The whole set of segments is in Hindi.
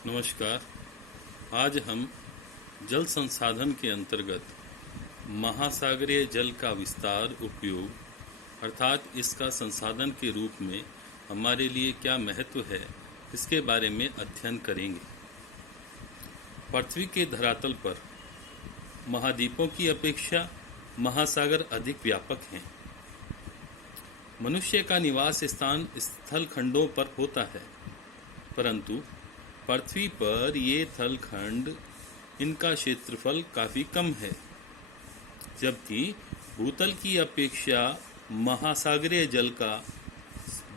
नमस्कार। आज हम जल संसाधन के अंतर्गत महासागरीय जल का विस्तार उपयोग अर्थात इसका संसाधन के रूप में हमारे लिए क्या महत्व है, इसके बारे में अध्ययन करेंगे। पृथ्वी के धरातल पर महाद्वीपों की अपेक्षा महासागर अधिक व्यापक हैं। मनुष्य का निवास स्थान स्थल खंडों पर होता है, परंतु पृथ्वी पर ये थल खंड इनका क्षेत्रफल काफ़ी कम है, जबकि भूतल की अपेक्षा महासागरीय जल का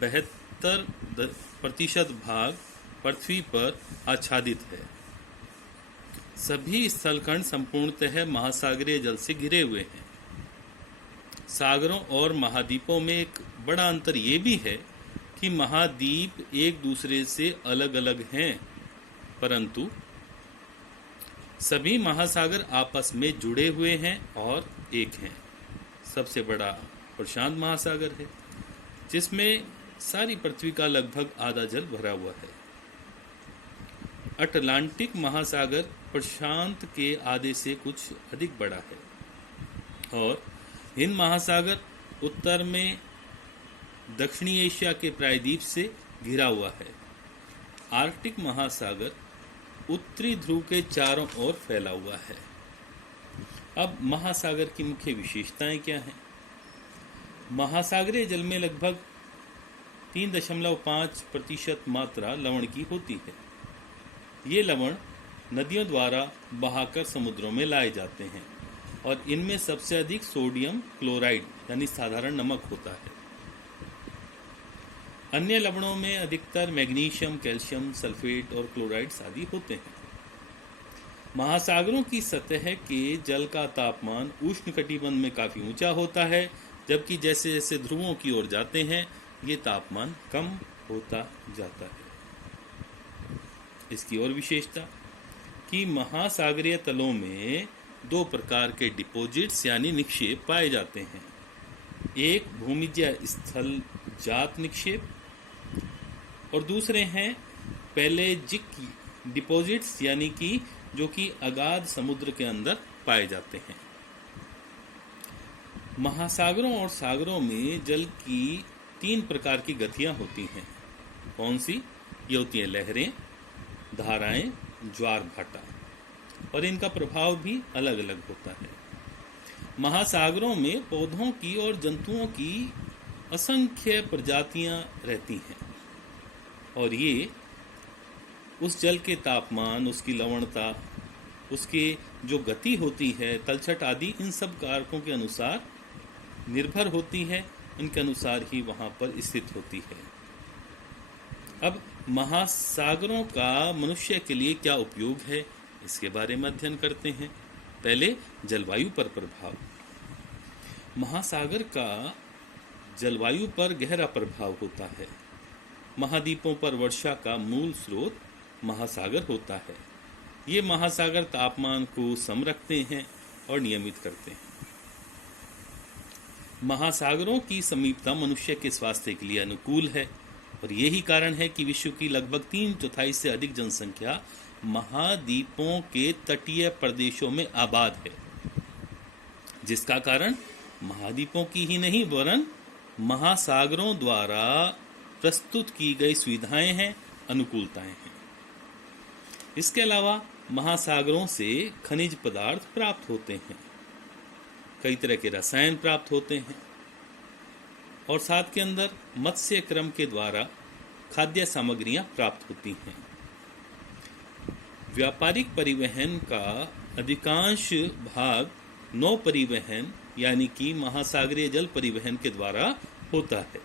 72% भाग पृथ्वी पर आच्छादित है। सभी स्थलखंड संपूर्णतः महासागरीय जल से घिरे हुए हैं। सागरों और महाद्वीपों में एक बड़ा अंतर ये भी है कि महाद्वीप एक दूसरे से अलग अलग हैं, परंतु सभी महासागर आपस में जुड़े हुए हैं और एक हैं। सबसे बड़ा प्रशांत महासागर है, जिसमें सारी पृथ्वी का लगभग आधा जल भरा हुआ है। अटलांटिक महासागर प्रशांत के आधे से कुछ अधिक बड़ा है और हिंद महासागर उत्तर में दक्षिणी एशिया के प्रायद्वीप से घिरा हुआ है। आर्कटिक महासागर उत्तरी ध्रुव के चारों ओर फैला हुआ है। अब महासागर की मुख्य विशेषताएं क्या हैं? महासागरीय जल में लगभग 3.5% मात्रा लवण की होती है। ये लवण नदियों द्वारा बहाकर समुद्रों में लाए जाते हैं और इनमें सबसे अधिक सोडियम क्लोराइड यानी साधारण नमक होता है। अन्य लवणों में अधिकतर मैग्नीशियम, कैल्शियम, सल्फेट और क्लोराइड्स आदि होते हैं। महासागरों की सतह के जल का तापमान उष्णकटिबंध में काफ़ी ऊंचा होता है, जबकि जैसे जैसे ध्रुवों की ओर जाते हैं ये तापमान कम होता जाता है। इसकी और विशेषता कि महासागरीय तलों में दो प्रकार के डिपोजिट्स यानी निक्षेप पाए जाते हैं। एक भूमिज स्थल जात निक्षेप और दूसरे हैं पेलेजिक डिपॉजिट्स यानी कि जो कि अगाध समुद्र के अंदर पाए जाते हैं। महासागरों और सागरों में जल की 3 प्रकार की गतियां होती हैं। कौन सी? ये होती हैं लहरें, धाराएं, ज्वार भाटा, और इनका प्रभाव भी अलग अलग होता है। महासागरों में पौधों की और जंतुओं की असंख्य प्रजातियां रहती हैं और ये उस जल के तापमान, उसकी लवणता, उसकी जो गति होती है, तलछट आदि, इन सब कारकों के अनुसार निर्भर होती है। इनके अनुसार ही वहाँ पर स्थित होती है। अब महासागरों का मनुष्य के लिए क्या उपयोग है, इसके बारे में अध्ययन करते हैं। पहले जलवायु पर प्रभाव। महासागर का जलवायु पर गहरा प्रभाव होता है। महाद्वीपों पर वर्षा का मूल स्रोत महासागर होता है। ये महासागर तापमान को सम रखते हैं और नियमित करते हैं। महासागरों की समीपता मनुष्य के स्वास्थ्य के लिए अनुकूल है और यही कारण है कि विश्व की लगभग 3/4 से अधिक जनसंख्या महाद्वीपों के तटीय प्रदेशों में आबाद है, जिसका कारण महाद्वीपों की ही नहीं वरन महासागरों द्वारा प्रस्तुत की गई सुविधाएं हैं, अनुकूलताएं हैं। इसके अलावा महासागरों से खनिज पदार्थ प्राप्त होते हैं, कई तरह के रसायन प्राप्त होते हैं और साथ के अंदर मत्स्य क्रम के द्वारा खाद्य सामग्रियां प्राप्त होती हैं। व्यापारिक परिवहन का अधिकांश भाग नौ परिवहन यानी कि महासागरीय जल परिवहन के द्वारा होता है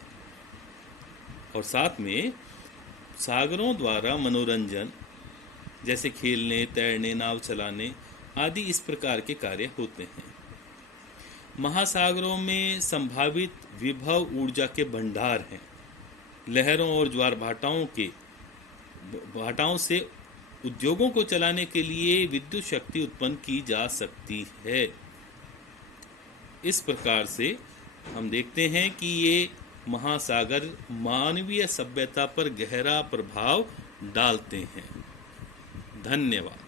और साथ में सागरों द्वारा मनोरंजन जैसे खेलने, तैरने, नाव चलाने आदि इस प्रकार के कार्य होते हैं। महासागरों में संभावित विभव ऊर्जा के भंडार हैं। लहरों और ज्वार भाटाओं से उद्योगों को चलाने के लिए विद्युत शक्ति उत्पन्न की जा सकती है। इस प्रकार से हम देखते हैं कि ये महासागर मानवीय सभ्यता पर गहरा प्रभाव डालते हैं। धन्यवाद।